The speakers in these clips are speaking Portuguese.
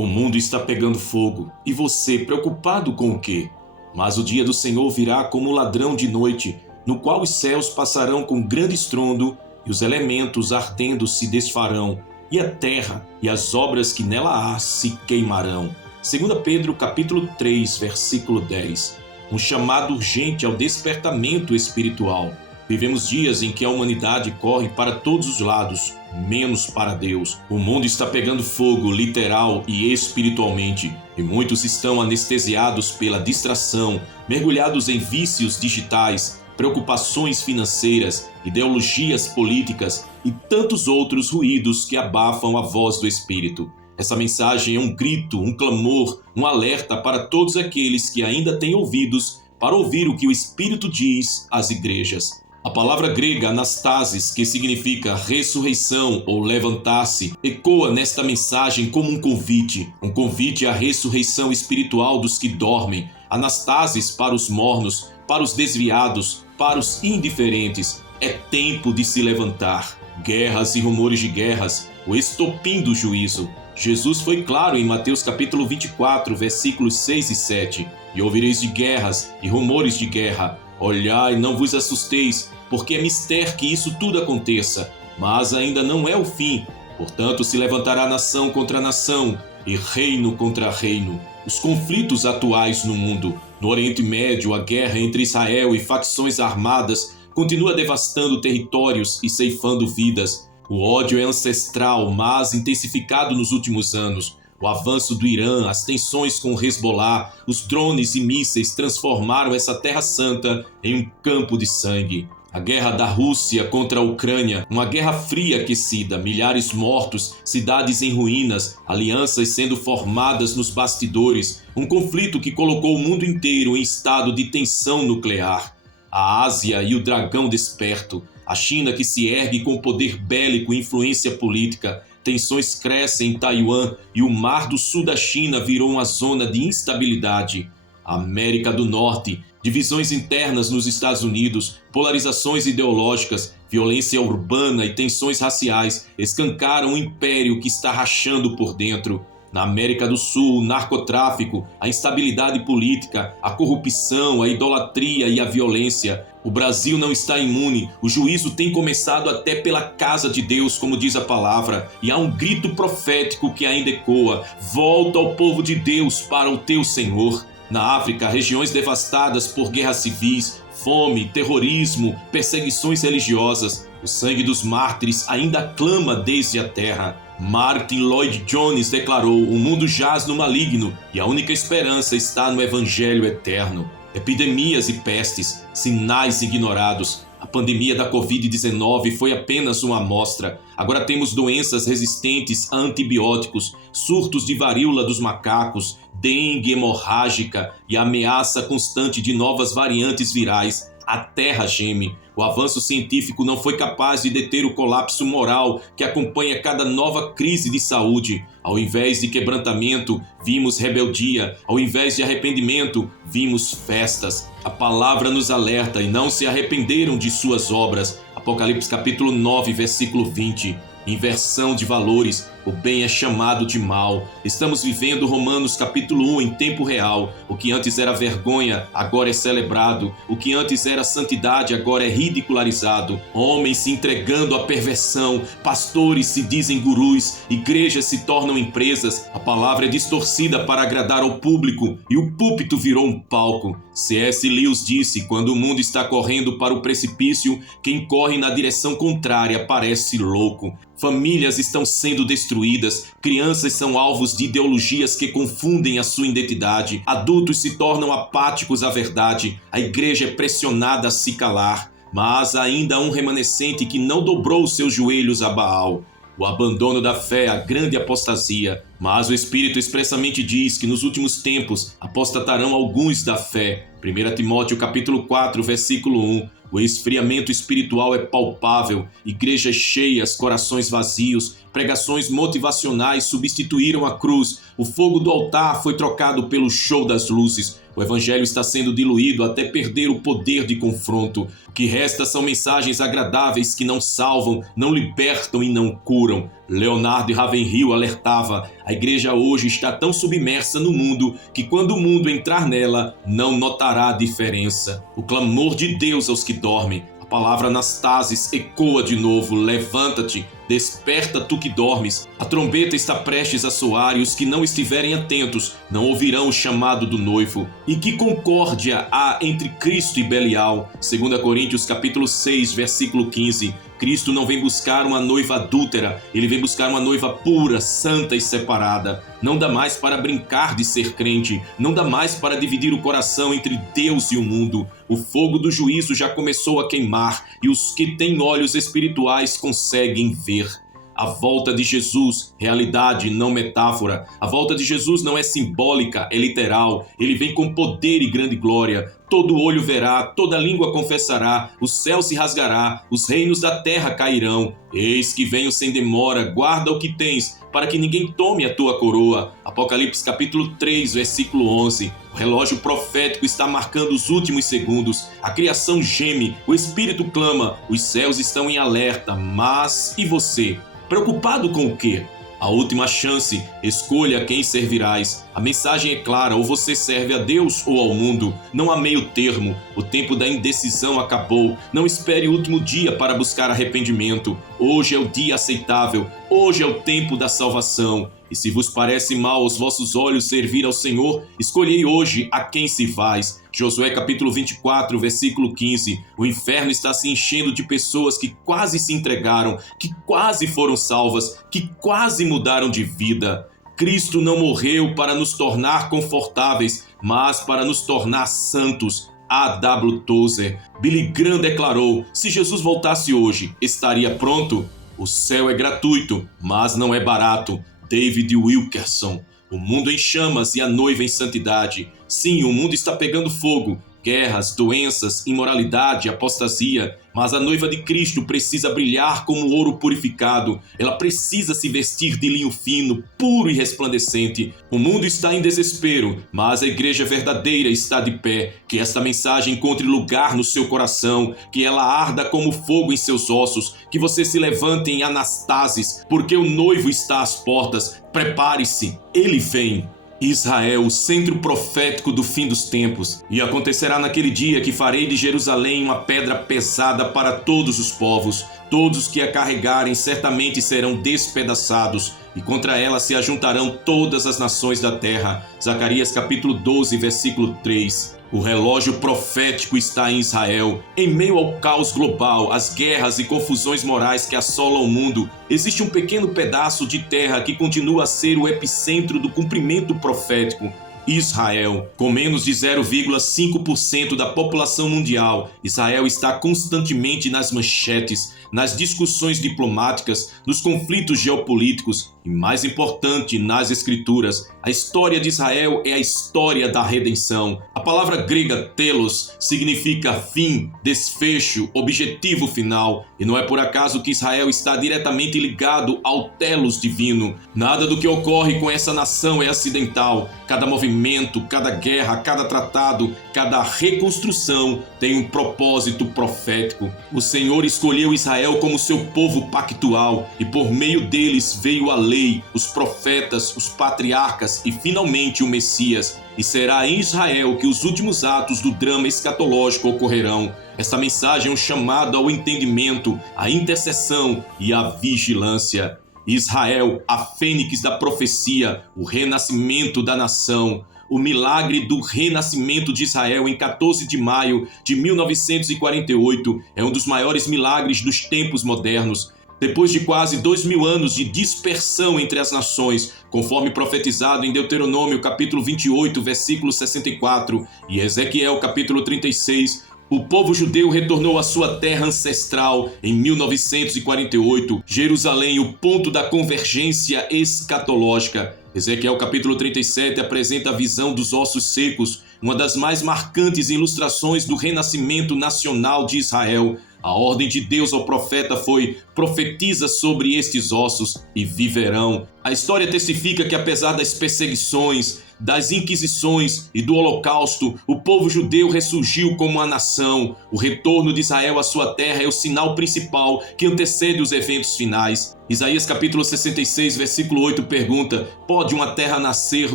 O mundo está pegando fogo, e você preocupado com o quê? Mas o dia do Senhor virá como ladrão de noite, no qual os céus passarão com grande estrondo, e os elementos ardendo se desfarão, e a terra e as obras que nela há se queimarão. 2 Pedro capítulo 3, versículo 10. Um chamado urgente ao despertamento espiritual. Vivemos dias em que a humanidade corre para todos os lados, menos para Deus. O mundo está pegando fogo, literal e espiritualmente, e muitos estão anestesiados pela distração, mergulhados em vícios digitais, preocupações financeiras, ideologias políticas e tantos outros ruídos que abafam a voz do Espírito. Essa mensagem é um grito, um clamor, um alerta para todos aqueles que ainda têm ouvidos para ouvir o que o Espírito diz às igrejas. A palavra grega anastasis, que significa ressurreição ou levantar-se, ecoa nesta mensagem como um convite à ressurreição espiritual dos que dormem, anastasis para os mornos, para os desviados, para os indiferentes. É tempo de se levantar. Guerras e rumores de guerras, o estopim do juízo. Jesus foi claro em Mateus capítulo 24, versículos 6 e 7. E ouvireis de guerras e rumores de guerra. Olhai, não vos assusteis, porque é mister que isso tudo aconteça, mas ainda não é o fim. Portanto, se levantará nação contra nação e reino contra reino. Os conflitos atuais no mundo, no Oriente Médio, a guerra entre Israel e facções armadas, continua devastando territórios e ceifando vidas. O ódio é ancestral, mas intensificado nos últimos anos. O avanço do Irã, as tensões com o Hezbollah, os drones e mísseis transformaram essa terra santa em um campo de sangue. A guerra da Rússia contra a Ucrânia, uma guerra fria aquecida, milhares mortos, cidades em ruínas, alianças sendo formadas nos bastidores, um conflito que colocou o mundo inteiro em estado de tensão nuclear. A Ásia e o dragão desperto, a China que se ergue com poder bélico e influência política. Tensões crescem em Taiwan e o Mar do Sul da China virou uma zona de instabilidade. A América do Norte, divisões internas nos Estados Unidos, polarizações ideológicas, violência urbana e tensões raciais escancaram um império que está rachando por dentro. Na América do Sul, o narcotráfico, a instabilidade política, a corrupção, a idolatria e a violência. O Brasil não está imune, o juízo tem começado até pela casa de Deus, como diz a palavra, e há um grito profético que ainda ecoa: volta ao povo de Deus para o teu Senhor. Na África, regiões devastadas por guerras civis, fome, terrorismo, perseguições religiosas. O sangue dos mártires ainda clama desde a terra. Martin Lloyd Jones declarou: o mundo jaz no maligno e a única esperança está no Evangelho eterno. Epidemias e pestes, sinais ignorados. A pandemia da Covid-19 foi apenas uma amostra. Agora temos doenças resistentes a antibióticos, surtos de varíola dos macacos, dengue hemorrágica e a ameaça constante de novas variantes virais. A terra geme. O avanço científico não foi capaz de deter o colapso moral que acompanha cada nova crise de saúde. Ao invés de quebrantamento, vimos rebeldia. Ao invés de arrependimento, vimos festas. A palavra nos alerta: e não se arrependeram de suas obras. Apocalipse capítulo 9, versículo 20. Inversão de valores. O bem é chamado de mal. Estamos vivendo Romanos capítulo 1 em tempo real. O que antes era vergonha, agora é celebrado. O que antes era santidade, agora é ridicularizado. Homens se entregando à perversão. Pastores se dizem gurus. Igrejas se tornam empresas. A palavra é distorcida para agradar ao público e o púlpito virou um palco. C.S. Lewis disse: quando o mundo está correndo para o precipício, quem corre na direção contrária parece louco. Famílias estão sendo destruídas, crianças são alvos de ideologias que confundem a sua identidade, adultos se tornam apáticos à verdade, a igreja é pressionada a se calar, mas ainda há um remanescente que não dobrou os seus joelhos a Baal. O abandono da fé, a grande apostasia. Mas o Espírito expressamente diz que nos últimos tempos apostatarão alguns da fé. 1 Timóteo capítulo 4, versículo 1. O esfriamento espiritual é palpável, igrejas cheias, corações vazios, pregações motivacionais substituíram a cruz, o fogo do altar foi trocado pelo show das luzes, O evangelho está sendo diluído até perder o poder de confronto. O que resta são mensagens agradáveis que não salvam, não libertam e não curam. Leonardo Ravenhill alertava: a igreja hoje está tão submersa no mundo que quando o mundo entrar nela, não notará a diferença. O clamor de Deus aos que dormem. A palavra Anastasis ecoa de novo: levanta-te, desperta tu que dormes. A trombeta está prestes a soar e os que não estiverem atentos não ouvirão o chamado do noivo. E que concórdia há entre Cristo e Belial? 2 Coríntios capítulo 6, versículo 15. Cristo não vem buscar uma noiva adúltera, ele vem buscar uma noiva pura, santa e separada. Não dá mais para brincar de ser crente, não dá mais para dividir o coração entre Deus e o mundo. O fogo do juízo já começou a queimar e os que têm olhos espirituais conseguem ver. A volta de Jesus, realidade, não metáfora. A volta de Jesus não é simbólica, é literal. Ele vem com poder e grande glória. Todo olho verá, toda língua confessará, o céu se rasgará, os reinos da terra cairão. Eis que venho sem demora, guarda o que tens, para que ninguém tome a tua coroa. Apocalipse capítulo 3, versículo 11. O relógio profético está marcando os últimos segundos. A criação geme, o Espírito clama, os céus estão em alerta. Mas e você? Preocupado com o quê? A última chance, escolha a quem servirás. A mensagem é clara: ou você serve a Deus ou ao mundo. Não há meio termo. O tempo da indecisão acabou. Não espere o último dia para buscar arrependimento. Hoje é o dia aceitável. Hoje é o tempo da salvação. E se vos parece mal aos vossos olhos servir ao Senhor, escolhei hoje a quem servais. Josué capítulo 24, versículo 15. O inferno está se enchendo de pessoas que quase se entregaram, que quase foram salvas, que quase mudaram de vida. Cristo não morreu para nos tornar confortáveis, mas para nos tornar santos. A.W. Tozer. Billy Graham declarou: se Jesus voltasse hoje, estaria pronto? O céu é gratuito, mas não é barato. David Wilkerson. O mundo em chamas e a noiva em santidade. Sim, o mundo está pegando fogo. Guerras, doenças, imoralidade, apostasia. Mas a noiva de Cristo precisa brilhar como ouro purificado. Ela precisa se vestir de linho fino, puro e resplandecente. O mundo está em desespero, mas a igreja verdadeira está de pé. Que esta mensagem encontre lugar no seu coração, que ela arda como fogo em seus ossos, que você se levante em Anastasis, porque o noivo está às portas. Prepare-se, ele vem. Israel, o centro profético do fim dos tempos. E acontecerá naquele dia que farei de Jerusalém uma pedra pesada para todos os povos. Todos os que a carregarem certamente serão despedaçados, e contra ela se ajuntarão todas as nações da terra. Zacarias capítulo 12, versículo 3. O relógio profético está em Israel. Em meio ao caos global, às guerras e confusões morais que assolam o mundo, existe um pequeno pedaço de terra que continua a ser o epicentro do cumprimento profético. Israel, com menos de 0,5% da população mundial, Israel está constantemente nas manchetes, nas discussões diplomáticas, nos conflitos geopolíticos e, mais importante, nas escrituras. A história de Israel é a história da redenção. A palavra grega telos significa fim, desfecho, objetivo final. E não é por acaso que Israel está diretamente ligado ao telos divino. Nada do que ocorre com essa nação é acidental. Cada movimento, cada guerra, cada tratado, cada reconstrução tem um propósito profético. O Senhor escolheu Israel como seu povo pactual e por meio deles veio a lei, os profetas, os patriarcas e finalmente o Messias. E será em Israel que os últimos atos do drama escatológico ocorrerão. Esta mensagem é um chamado ao entendimento, à intercessão e à vigilância. Israel, a fênix da profecia, o renascimento da nação. O milagre do renascimento de Israel em 14 de maio de 1948 é um dos maiores milagres dos tempos modernos. Depois de quase 2000 anos de dispersão entre as nações, conforme profetizado em Deuteronômio capítulo 28, versículo 64 e Ezequiel capítulo 36, o povo judeu retornou à sua terra ancestral em 1948, Jerusalém, o ponto da convergência escatológica. Ezequiel capítulo 37 apresenta a visão dos ossos secos, uma das mais marcantes ilustrações do renascimento nacional de Israel. A ordem de Deus ao profeta foi: profetiza sobre estes ossos e viverão. A história testifica que apesar das perseguições, das inquisições e do holocausto, o povo judeu ressurgiu como uma nação. O retorno de Israel à sua terra é o sinal principal que antecede os eventos finais. Isaías capítulo 66, versículo 8 pergunta: pode uma terra nascer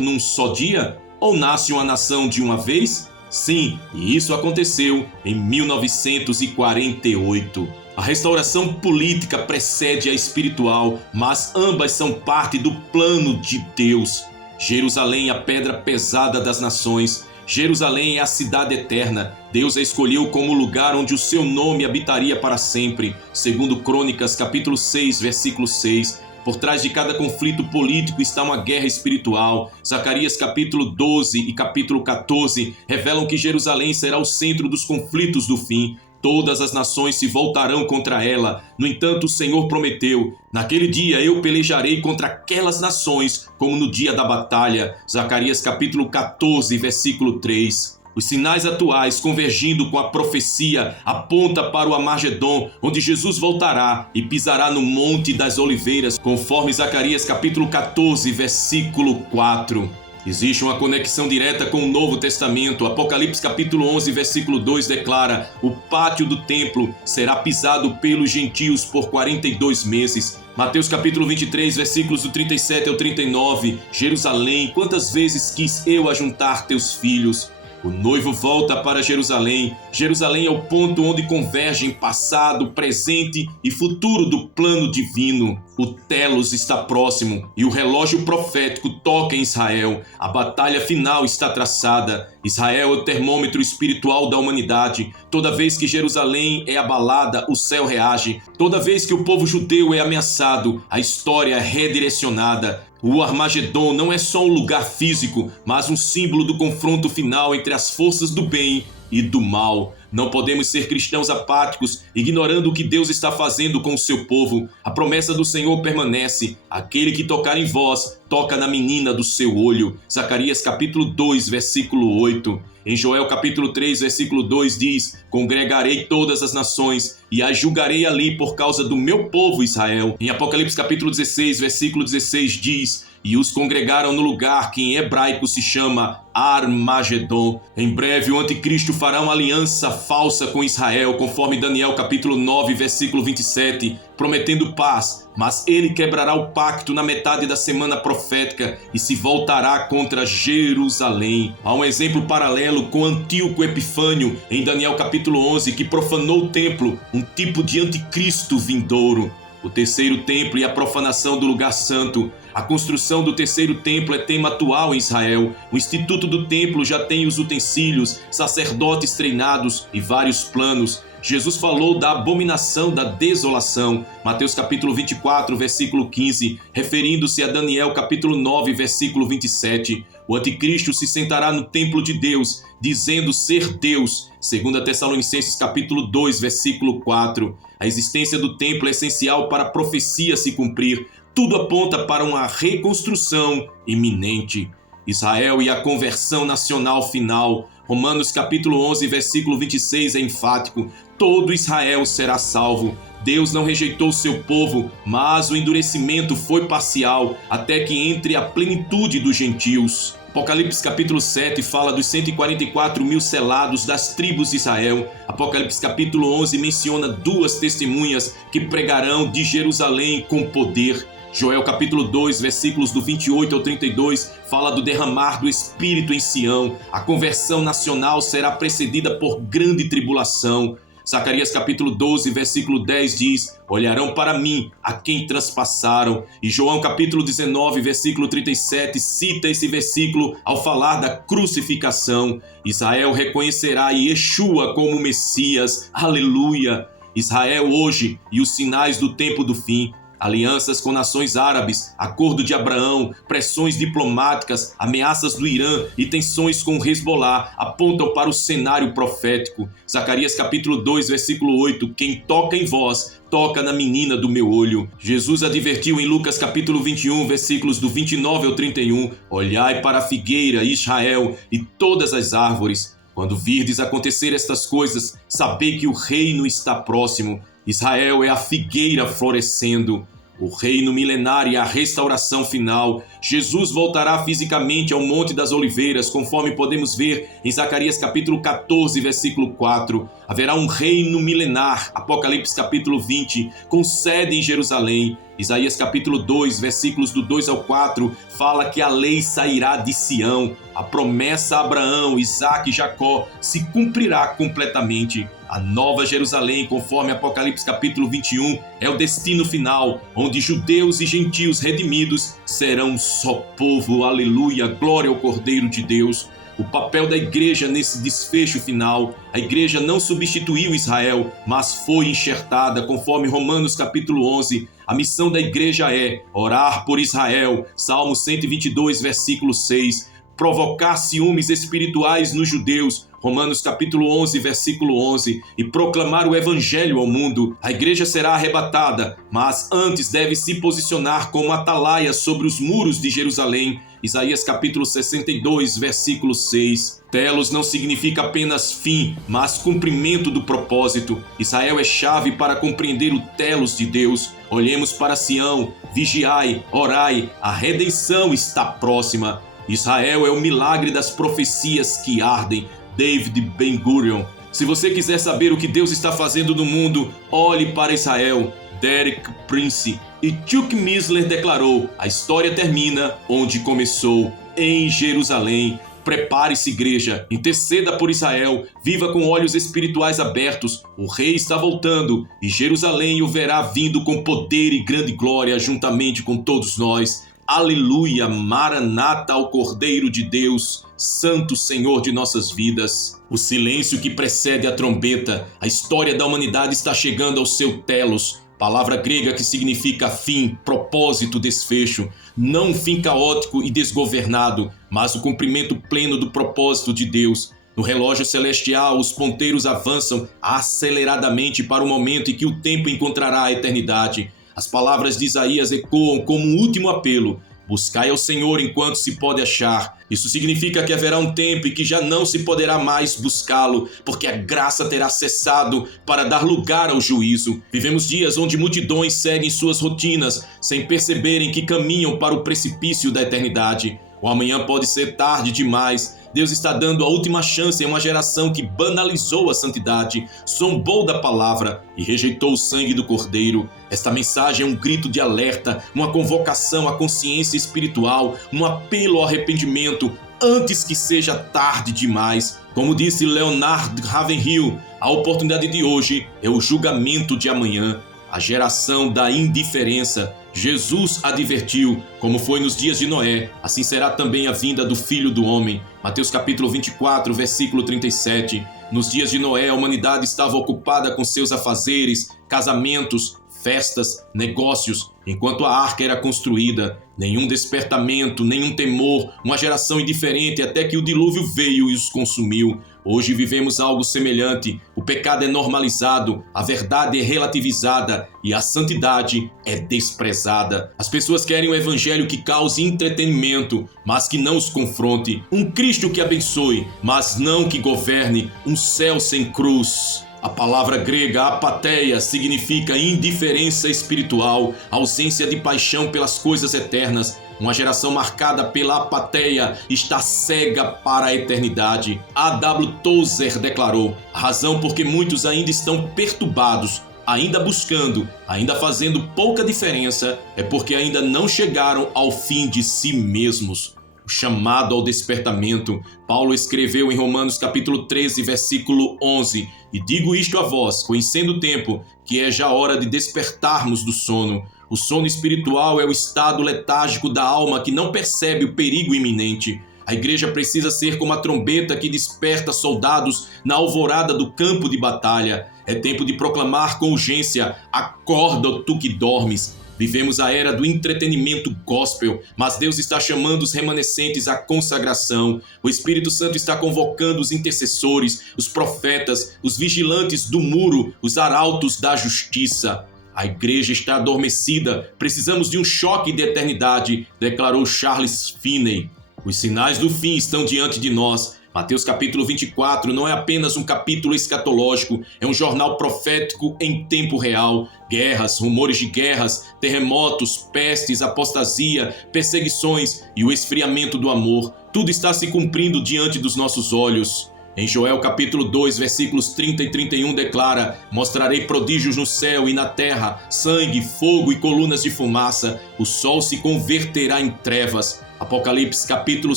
num só dia? Ou nasce uma nação de uma vez? Sim, e isso aconteceu em 1948. A restauração política precede a espiritual, mas ambas são parte do plano de Deus. Jerusalém é a pedra pesada das nações. Jerusalém é a cidade eterna. Deus a escolheu como lugar onde o seu nome habitaria para sempre. Segundo Crônicas, capítulo 6, versículo 6. Por trás de cada conflito político está uma guerra espiritual. Zacarias capítulo 12 e capítulo 14 revelam que Jerusalém será o centro dos conflitos do fim. Todas as nações se voltarão contra ela. No entanto, o Senhor prometeu: naquele dia eu pelejarei contra aquelas nações, como no dia da batalha. Zacarias capítulo 14, versículo 3. Os sinais atuais, convergindo com a profecia, aponta para o Armagedon, onde Jesus voltará e pisará no Monte das Oliveiras, conforme Zacarias capítulo 14, versículo 4. Existe uma conexão direta com o Novo Testamento. Apocalipse capítulo 11, versículo 2 declara: o pátio do templo será pisado pelos gentios por 42 meses. Mateus capítulo 23, versículos do 37 ao 39. Jerusalém, quantas vezes quis eu ajuntar teus filhos? O noivo volta para Jerusalém. Jerusalém é o ponto onde convergem passado, presente e futuro do plano divino. O telos está próximo e o relógio profético toca em Israel. A batalha final está traçada. Israel é o termômetro espiritual da humanidade. Toda vez que Jerusalém é abalada, o céu reage. Toda vez que o povo judeu é ameaçado, a história é redirecionada. O Armagedon não é só um lugar físico, mas um símbolo do confronto final entre as forças do bem e do mal. Não podemos ser cristãos apáticos, ignorando o que Deus está fazendo com o seu povo. A promessa do Senhor permanece: aquele que tocar em vós, toca na menina do seu olho. Zacarias capítulo 2, versículo 8. Em Joel capítulo 3, versículo 2 diz: congregarei todas as nações e as julgarei ali por causa do meu povo Israel. Em Apocalipse capítulo 16, versículo 16 diz: e os congregaram no lugar que em hebraico se chama Armagedon. Em breve o anticristo fará uma aliança falsa com Israel, conforme Daniel capítulo 9, versículo 27, prometendo paz, mas ele quebrará o pacto na metade da semana profética e se voltará contra Jerusalém. Há um exemplo paralelo com Antíoco Epifânio em Daniel capítulo 11, que profanou o templo, um tipo de anticristo vindouro. O terceiro templo e a profanação do lugar santo. A construção do terceiro templo é tema atual em Israel. O Instituto do Templo já tem os utensílios, sacerdotes treinados e vários planos. Jesus falou da abominação da desolação, Mateus capítulo 24, versículo 15, referindo-se a Daniel capítulo 9, versículo 27. O anticristo se sentará no templo de Deus, dizendo ser Deus, 2 Tessalonicenses capítulo 2, versículo 4. A existência do templo é essencial para a profecia se cumprir. Tudo aponta para uma reconstrução iminente. Israel e a conversão nacional final. Romanos capítulo 11, versículo 26 é enfático: todo Israel será salvo. Deus não rejeitou seu povo, mas o endurecimento foi parcial, até que entre a plenitude dos gentios. Apocalipse capítulo 7 fala dos 144 mil selados das tribos de Israel. Apocalipse capítulo 11 menciona duas testemunhas que pregarão de Jerusalém com poder. Joel capítulo 2, versículos do 28 ao 32, fala do derramar do Espírito em Sião. A conversão nacional será precedida por grande tribulação. Zacarias capítulo 12, versículo 10 diz: olharão para mim a quem traspassaram. E João capítulo 19, versículo 37 cita esse versículo ao falar da crucificação. Israel reconhecerá Yeshua como Messias. Aleluia! Israel hoje e os sinais do tempo do fim. Alianças com nações árabes, acordo de Abraão, pressões diplomáticas, ameaças do Irã e tensões com o Hezbollah apontam para o cenário profético. Zacarias capítulo 2, versículo 8, quem toca em vós, toca na menina do meu olho. Jesus advertiu em Lucas capítulo 21, versículos do 29 ao 31, olhai para a figueira, Israel, e todas as árvores. Quando virdes acontecer estas coisas, sabei que o reino está próximo. Israel é a figueira florescendo. o reino milenar e a restauração final. Jesus voltará fisicamente ao Monte das Oliveiras, conforme podemos ver em Zacarias capítulo 14, versículo 4. Haverá um reino milenar, Apocalipse capítulo 20, com sede em Jerusalém. Isaías capítulo 2, versículos do 2 ao 4, fala que a lei sairá de Sião. A promessa a Abraão, Isaque e Jacó se cumprirá completamente. A nova Jerusalém, conforme Apocalipse capítulo 21, é o destino final, onde judeus e gentios redimidos serão um só povo. Aleluia, glória ao Cordeiro de Deus. O papel da igreja nesse desfecho final: a igreja não substituiu Israel, mas foi enxertada, conforme Romanos capítulo 11. A missão da igreja é orar por Israel, Salmo 122, versículo 6, provocar ciúmes espirituais nos judeus, Romanos capítulo 11, versículo 11, e proclamar o evangelho ao mundo. A igreja será arrebatada, mas antes deve se posicionar como atalaia sobre os muros de Jerusalém, Isaías capítulo 62, versículo 6. Telos não significa apenas fim, mas cumprimento do propósito. Israel é chave para compreender o telos de Deus. Olhemos para Sião, vigiai, orai, a redenção está próxima. Israel é o milagre das profecias que ardem. David Ben-Gurion. Se você quiser saber o que Deus está fazendo no mundo, olhe para Israel. Derek Prince. E Chuck Missler declarou: a história termina onde começou, em Jerusalém. Prepare-se, igreja, interceda por Israel, viva com olhos espirituais abertos. O rei está voltando e Jerusalém o verá vindo com poder e grande glória juntamente com todos nós. Aleluia, Maranata ao Cordeiro de Deus, Santo Senhor de nossas vidas. O silêncio que precede a trombeta, a história da humanidade está chegando ao seu telos. Palavra grega que significa fim, propósito, desfecho. Não um fim caótico e desgovernado, mas o cumprimento pleno do propósito de Deus. No relógio celestial, os ponteiros avançam aceleradamente para o momento em que o tempo encontrará a eternidade. As palavras de Isaías ecoam como um último apelo: buscai ao Senhor enquanto se pode achar. Isso significa que haverá um tempo em que já não se poderá mais buscá-lo, porque a graça terá cessado para dar lugar ao juízo. Vivemos dias onde multidões seguem suas rotinas, sem perceberem que caminham para o precipício da eternidade. O amanhã pode ser tarde demais. Deus está dando a última chance a uma geração que banalizou a santidade, zombou da palavra e rejeitou o sangue do Cordeiro. Esta mensagem é um grito de alerta, uma convocação à consciência espiritual, um apelo ao arrependimento antes que seja tarde demais. Como disse Leonard Ravenhill, a oportunidade de hoje é o julgamento de amanhã. A geração da indiferença. Jesus advertiu: como foi nos dias de Noé, assim será também a vinda do Filho do Homem. Mateus capítulo 24, versículo 37. Nos dias de Noé, a humanidade estava ocupada com seus afazeres, casamentos, festas, negócios, enquanto a arca era construída. Nenhum despertamento, nenhum temor, uma geração indiferente até que o dilúvio veio e os consumiu. Hoje vivemos algo semelhante. O pecado é normalizado, a verdade é relativizada e a santidade é desprezada. As pessoas querem um evangelho que cause entretenimento, mas que não os confronte. Um Cristo que abençoe, mas não que governe. Um céu sem cruz. A palavra grega apatheia significa indiferença espiritual, ausência de paixão pelas coisas eternas. Uma geração marcada pela apatheia está cega para a eternidade. A.W. Tozer declarou: a razão por que muitos ainda estão perturbados, ainda buscando, ainda fazendo pouca diferença, é porque ainda não chegaram ao fim de si mesmos. O chamado ao despertamento. Paulo escreveu em Romanos capítulo 13, versículo 11: e digo isto a vós, conhecendo o tempo, que é já hora de despertarmos do sono. O sono espiritual é o estado letárgico da alma que não percebe o perigo iminente. A igreja precisa ser como a trombeta que desperta soldados na alvorada do campo de batalha. É tempo de proclamar com urgência: acorda, tu que dormes. Vivemos a era do entretenimento gospel, mas Deus está chamando os remanescentes à consagração. O Espírito Santo está convocando os intercessores, os profetas, os vigilantes do muro, os arautos da justiça. A igreja está adormecida, precisamos de um choque de eternidade, declarou Charles Finney. Os sinais do fim estão diante de nós. Mateus capítulo 24 não é apenas um capítulo escatológico, é um jornal profético em tempo real. Guerras, rumores de guerras, terremotos, pestes, apostasia, perseguições e o esfriamento do amor, tudo está se cumprindo diante dos nossos olhos. Em Joel capítulo 2, versículos 30 e 31 declara: mostrarei prodígios no céu e na terra, sangue, fogo e colunas de fumaça, o sol se converterá em trevas. Apocalipse capítulo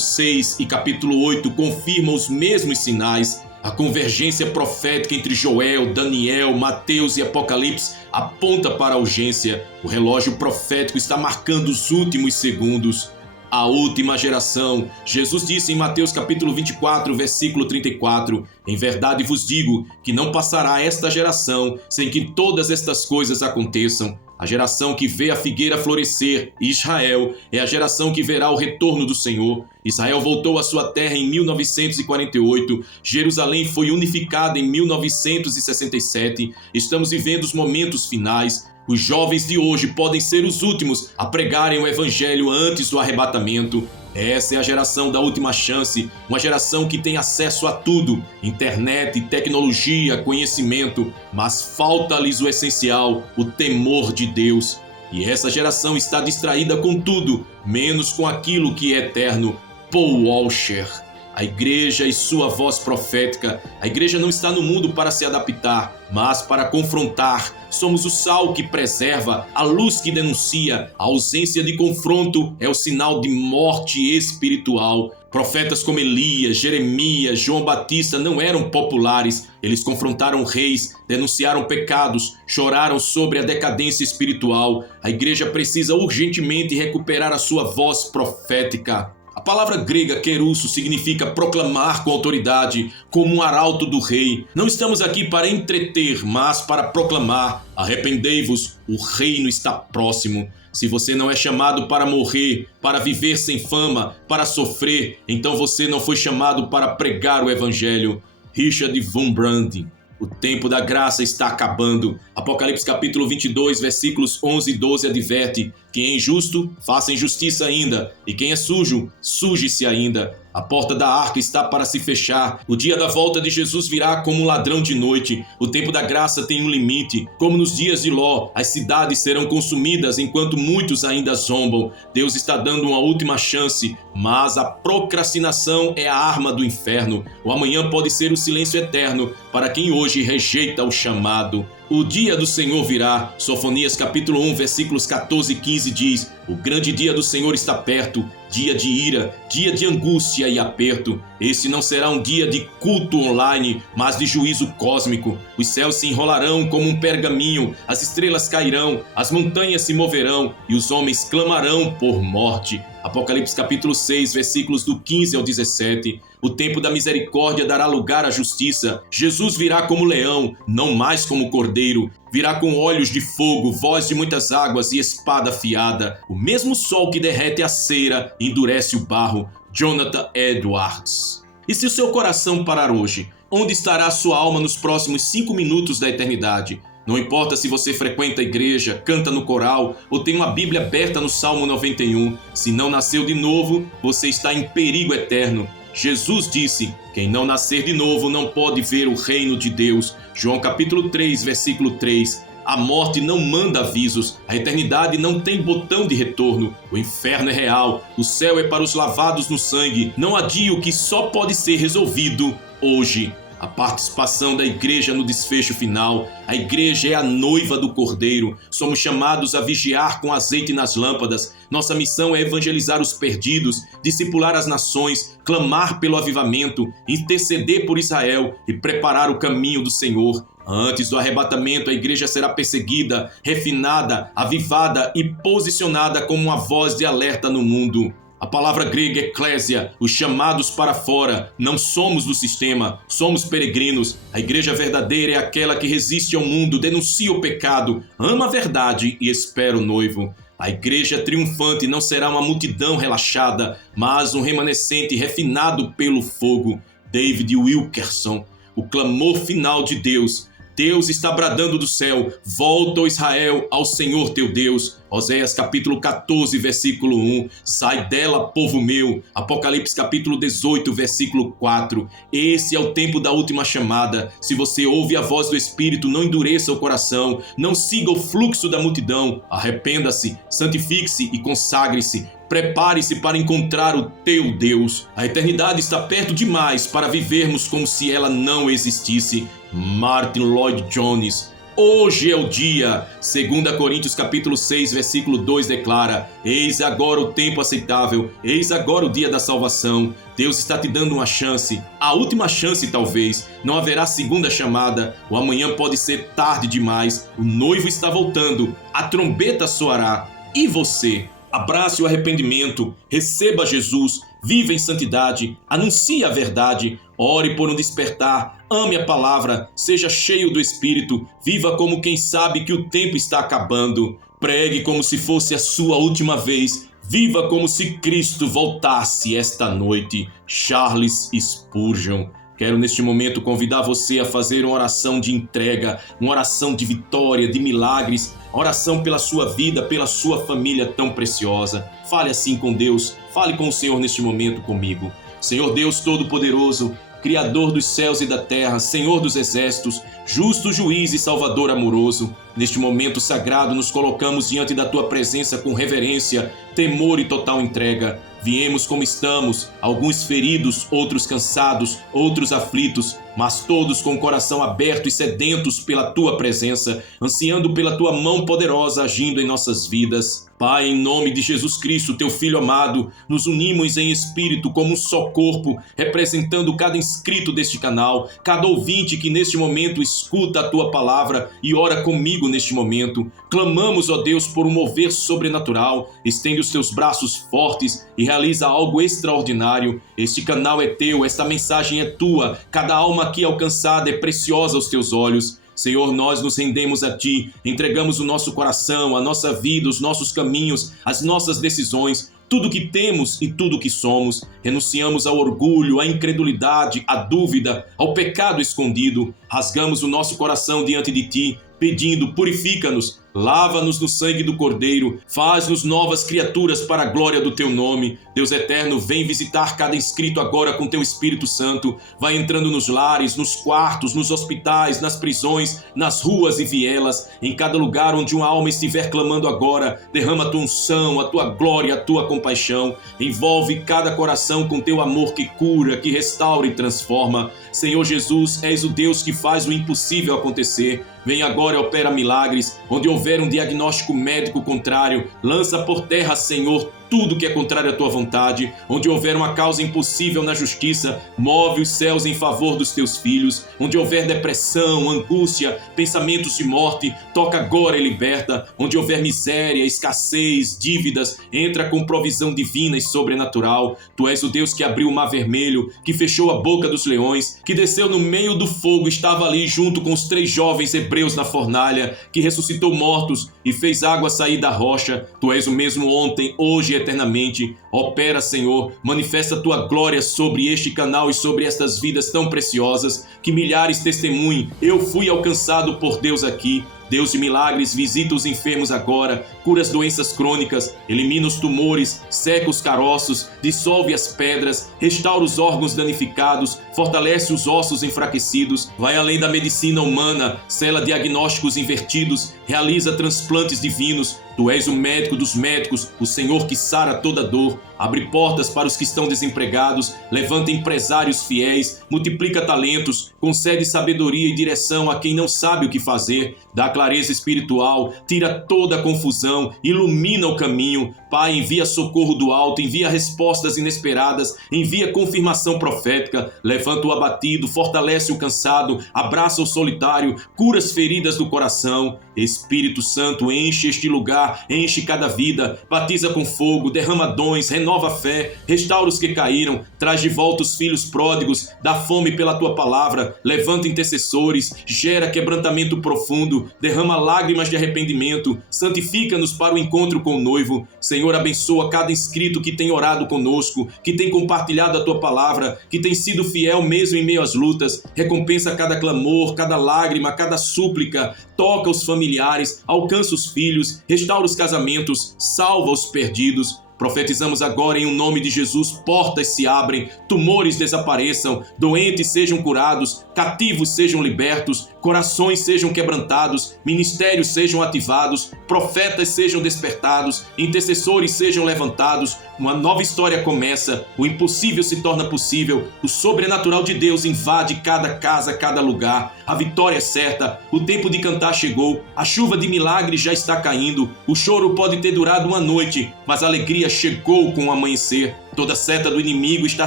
6 e capítulo 8 confirmam os mesmos sinais. A convergência profética entre Joel, Daniel, Mateus e Apocalipse aponta para a urgência. O relógio profético está marcando os últimos segundos. A última geração. Jesus disse em Mateus capítulo 24, versículo 34: em verdade vos digo que não passará esta geração sem que todas estas coisas aconteçam. A geração que vê a figueira florescer, Israel, é a geração que verá o retorno do Senhor. Israel voltou à sua terra em 1948, Jerusalém foi unificada em 1967. Estamos vivendo os momentos finais. Os jovens de hoje podem ser os últimos a pregarem o evangelho antes do arrebatamento. Essa é a geração da última chance, uma geração que tem acesso a tudo, internet, tecnologia, conhecimento, mas falta-lhes o essencial, o temor de Deus. E essa geração está distraída com tudo, menos com aquilo que é eterno. Paul Washer. A igreja e sua voz profética. A igreja não está no mundo para se adaptar, mas para confrontar. Somos o sal que preserva, a luz que denuncia. A ausência de confronto é o sinal de morte espiritual. Profetas como Elias, Jeremias, João Batista não eram populares. Eles confrontaram reis, denunciaram pecados, choraram sobre a decadência espiritual. A igreja precisa urgentemente recuperar a sua voz profética. A palavra grega querusso significa proclamar com autoridade, como um arauto do rei. Não estamos aqui para entreter, mas para proclamar. Arrependei-vos, o reino está próximo. Se você não é chamado para morrer, para viver sem fama, para sofrer, então você não foi chamado para pregar o evangelho. Richard Wurmbrand. O tempo da graça está acabando. Apocalipse capítulo 22, versículos 11 e 12 adverte: quem é injusto, faça injustiça ainda, e quem é sujo, suje-se ainda. A porta da arca está para se fechar. O dia da volta de Jesus virá como um ladrão de noite. O tempo da graça tem um limite. Como nos dias de Ló, as cidades serão consumidas enquanto muitos ainda zombam. Deus está dando uma última chance, mas a procrastinação é a arma do inferno. O amanhã pode ser o silêncio eterno para quem hoje rejeita o chamado. O dia do Senhor virá. Sofonias capítulo 1, versículos 14 e 15 diz: o grande dia do Senhor está perto, dia de ira, dia de angústia e aperto. Esse não será um dia de culto online, mas de juízo cósmico. Os céus se enrolarão como um pergaminho, as estrelas cairão, as montanhas se moverão e os homens clamarão por morte. Apocalipse capítulo 6, versículos do 15 ao 17. O tempo da misericórdia dará lugar à justiça. Jesus virá como leão, não mais como cordeiro. Virá com olhos de fogo, voz de muitas águas e espada afiada. O mesmo sol que derrete a cera endurece o barro. Jonathan Edwards. E se o seu coração parar hoje, onde estará a sua alma nos próximos 5 minutos da eternidade? Não importa se você frequenta a igreja, canta no coral ou tem uma Bíblia aberta no Salmo 91. Se não nasceu de novo, você está em perigo eterno. Jesus disse: quem não nascer de novo não pode ver o reino de Deus. João capítulo 3, versículo 3. A morte não manda avisos, a eternidade não tem botão de retorno, o inferno é real, o céu é para os lavados no sangue. Não adie o que só pode ser resolvido hoje. A participação da igreja no desfecho final. A igreja é a noiva do Cordeiro. Somos chamados a vigiar com azeite nas lâmpadas. Nossa missão é evangelizar os perdidos, discipular as nações, clamar pelo avivamento, interceder por Israel e preparar o caminho do Senhor. Antes do arrebatamento, a igreja será perseguida, refinada, avivada e posicionada como uma voz de alerta no mundo. A palavra grega eclésia, os chamados para fora. Não somos do sistema, somos peregrinos. A igreja verdadeira é aquela que resiste ao mundo, denuncia o pecado, ama a verdade e espera o noivo. A igreja triunfante não será uma multidão relaxada, mas um remanescente refinado pelo fogo. David Wilkerson. O clamor final de Deus. Deus está bradando do céu: volta, ó Israel, ao Senhor teu Deus. Oséias capítulo 14, versículo 1. Sai dela, povo meu. Apocalipse capítulo 18, versículo 4. Esse é o tempo da última chamada. Se você ouve a voz do Espírito, não endureça o coração, não siga o fluxo da multidão. Arrependa-se, santifique-se e consagre-se. Prepare-se para encontrar o teu Deus. A eternidade está perto demais para vivermos como se ela não existisse. Martin Lloyd Jones. Hoje é o dia. 2 Coríntios capítulo 6, versículo 2 declara: eis agora o tempo aceitável, eis agora o dia da salvação. Deus está te dando uma chance, a última chance talvez. Não haverá segunda chamada, o amanhã pode ser tarde demais. O noivo está voltando, a trombeta soará. E você? Abrace o arrependimento, receba Jesus, viva em santidade, anuncie a verdade, ore por um despertar, ame a palavra, seja cheio do Espírito, viva como quem sabe que o tempo está acabando, pregue como se fosse a sua última vez, viva como se Cristo voltasse esta noite. Charles Spurgeon. Quero neste momento convidar você a fazer uma oração de entrega, uma oração de vitória, de milagres, oração pela sua vida, pela sua família tão preciosa. Fale assim com Deus, fale com o Senhor neste momento comigo. Senhor Deus Todo-Poderoso, Criador dos céus e da terra, Senhor dos exércitos, justo juiz e salvador amoroso, neste momento sagrado nos colocamos diante da tua presença com reverência, temor e total entrega. Viemos como estamos, alguns feridos, outros cansados, outros aflitos, mas todos com o coração aberto e sedentos pela tua presença, ansiando pela tua mão poderosa agindo em nossas vidas. Pai, em nome de Jesus Cristo, teu Filho amado, nos unimos em espírito como um só corpo, representando cada inscrito deste canal, cada ouvinte que neste momento escuta a tua palavra e ora comigo neste momento. Clamamos, ó Deus, por um mover sobrenatural. Estende os teus braços fortes e realiza algo extraordinário. Este canal é teu, esta mensagem é tua, cada alma aqui alcançada é preciosa aos teus olhos. Senhor, nós nos rendemos a Ti, entregamos o nosso coração, a nossa vida, os nossos caminhos, as nossas decisões, tudo que temos e tudo que somos. Renunciamos ao orgulho, à incredulidade, à dúvida, ao pecado escondido. Rasgamos o nosso coração diante de Ti, pedindo: purifica-nos, lava-nos no sangue do Cordeiro, faz-nos novas criaturas para a glória do Teu nome. Deus eterno, vem visitar cada inscrito agora com Teu Espírito Santo. Vai entrando nos lares, nos quartos, nos hospitais, nas prisões, nas ruas e vielas, em cada lugar onde uma alma estiver clamando agora. Derrama a Tua unção, a Tua glória, a Tua compaixão. Envolve cada coração com Teu amor que cura, que restaura e transforma. Senhor Jesus, és o Deus que faz o impossível acontecer. Vem agora e opera milagres. Onde houver um diagnóstico médico contrário, lança por terra, Senhor, tudo que é contrário à tua vontade. Onde houver uma causa impossível na justiça, move os céus em favor dos teus filhos. Onde houver depressão, angústia, pensamentos de morte, toca agora e liberta. Onde houver miséria, escassez, dívidas, entra com provisão divina e sobrenatural. Tu és o Deus que abriu o mar vermelho, que fechou a boca dos leões, que desceu no meio do fogo, estava ali junto com os 3 jovens hebreus na fornalha, que ressuscitou mortos e fez água sair da rocha. Tu és o mesmo ontem, hoje e eternamente. Opera, Senhor, manifesta a tua glória sobre este canal e sobre estas vidas tão preciosas, que milhares testemunhem: eu fui alcançado por Deus aqui. Deus de milagres, visita os enfermos agora, cura as doenças crônicas, elimina os tumores, seca os caroços, dissolve as pedras, restaura os órgãos danificados, fortalece os ossos enfraquecidos, vai além da medicina humana, sela diagnósticos invertidos, realiza transplantes divinos. Tu és o médico dos médicos, o Senhor que sara toda dor. Abre portas para os que estão desempregados, levanta empresários fiéis, multiplica talentos, concede sabedoria e direção a quem não sabe o que fazer, dá clareza espiritual, tira toda a confusão, ilumina o caminho. Pai, envia socorro do alto, envia respostas inesperadas, envia confirmação profética, levanta o abatido, fortalece o cansado, abraça o solitário, cura as feridas do coração. Espírito Santo, enche este lugar, enche cada vida, batiza com fogo, derrama dons, renova a fé, restaura os que caíram, traz de volta os filhos pródigos, dá fome pela tua palavra, levanta intercessores, gera quebrantamento profundo, derrama lágrimas de arrependimento, santifica-nos para o encontro com o noivo. Senhor, abençoa cada inscrito que tem orado conosco, que tem compartilhado a tua palavra, que tem sido fiel mesmo em meio às lutas. Recompensa cada clamor, cada lágrima, cada súplica, toca os familiares, alcança os filhos, restaura restaura os casamentos, salva os perdidos. Profetizamos agora em nome de Jesus, portas se abrem, tumores desapareçam, doentes sejam curados, cativos sejam libertos, corações sejam quebrantados, ministérios sejam ativados, profetas sejam despertados, intercessores sejam levantados, uma nova história começa, o impossível se torna possível, o sobrenatural de Deus invade cada casa, cada lugar, a vitória é certa, o tempo de cantar chegou, a chuva de milagres já está caindo, o choro pode ter durado uma noite, mas a alegria chegou com o amanhecer, toda seta do inimigo está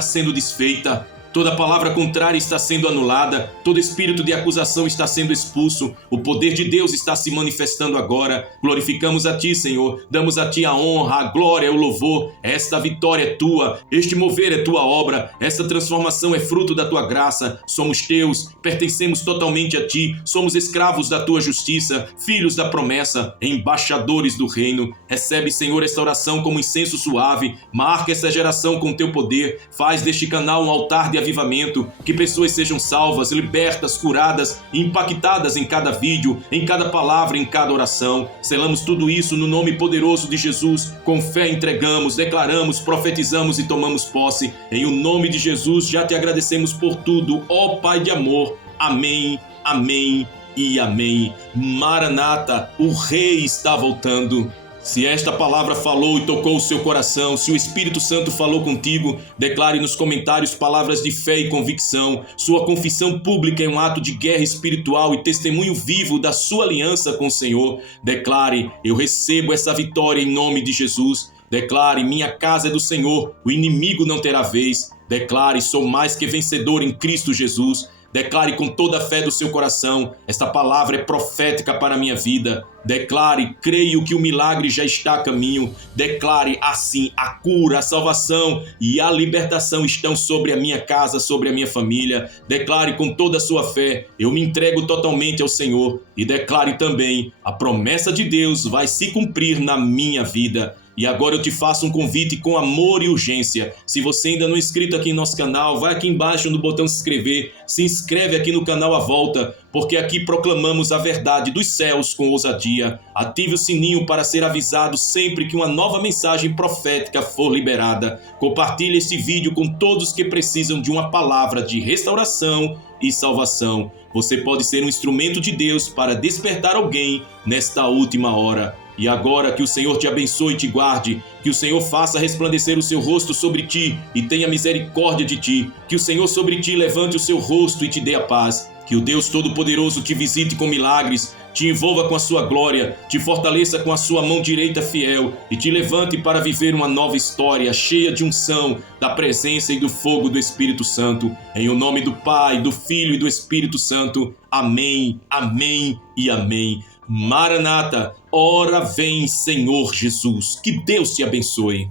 sendo desfeita, toda palavra contrária está sendo anulada, todo espírito de acusação está sendo expulso, o poder de Deus está se manifestando agora. Glorificamos a Ti, Senhor, damos a Ti a honra, a glória, o louvor. Esta vitória é Tua, este mover é Tua obra, esta transformação é fruto da Tua graça. Somos Teus, pertencemos totalmente a Ti, somos escravos da Tua justiça, filhos da promessa, embaixadores do reino. Recebe, Senhor, esta oração como incenso suave, marca essa geração com Teu poder, faz deste canal um altar de avivamento, que pessoas sejam salvas, libertas, curadas, impactadas em cada vídeo, em cada palavra, em cada oração. Selamos tudo isso no nome poderoso de Jesus. Com fé entregamos, declaramos, profetizamos e tomamos posse. Em o nome de Jesus já Te agradecemos por tudo, ó Pai de amor. Amém, amém e amém. Maranata, o Rei está voltando. Se esta palavra falou e tocou o seu coração, se o Espírito Santo falou contigo, declare nos comentários palavras de fé e convicção. Sua confissão pública é um ato de guerra espiritual e testemunho vivo da sua aliança com o Senhor. Declare: eu recebo essa vitória em nome de Jesus. Declare: minha casa é do Senhor, o inimigo não terá vez. Declare: sou mais que vencedor em Cristo Jesus. Declare com toda a fé do seu coração: esta palavra é profética para a minha vida. Declare: creio que o milagre já está a caminho. Declare assim: a cura, a salvação e a libertação estão sobre a minha casa, sobre a minha família. Declare com toda a sua fé: eu me entrego totalmente ao Senhor. E declare também: a promessa de Deus vai se cumprir na minha vida. E agora eu te faço um convite com amor e urgência. Se você ainda não é inscrito aqui em nosso canal, vai aqui embaixo no botão se inscrever. Se inscreve aqui no canal à volta, porque aqui proclamamos a verdade dos céus com ousadia. Ative o sininho para ser avisado sempre que uma nova mensagem profética for liberada. Compartilhe este vídeo com todos que precisam de uma palavra de restauração e salvação. Você pode ser um instrumento de Deus para despertar alguém nesta última hora. E agora que o Senhor te abençoe e te guarde, que o Senhor faça resplandecer o seu rosto sobre ti e tenha misericórdia de ti, que o Senhor sobre ti levante o seu rosto e te dê a paz, que o Deus Todo-Poderoso te visite com milagres, te envolva com a sua glória, te fortaleça com a sua mão direita fiel e te levante para viver uma nova história cheia de unção, da presença e do fogo do Espírito Santo. Em o nome do Pai, do Filho e do Espírito Santo. Amém, amém e amém. Maranata, ora vem, Senhor Jesus. Que Deus te abençoe.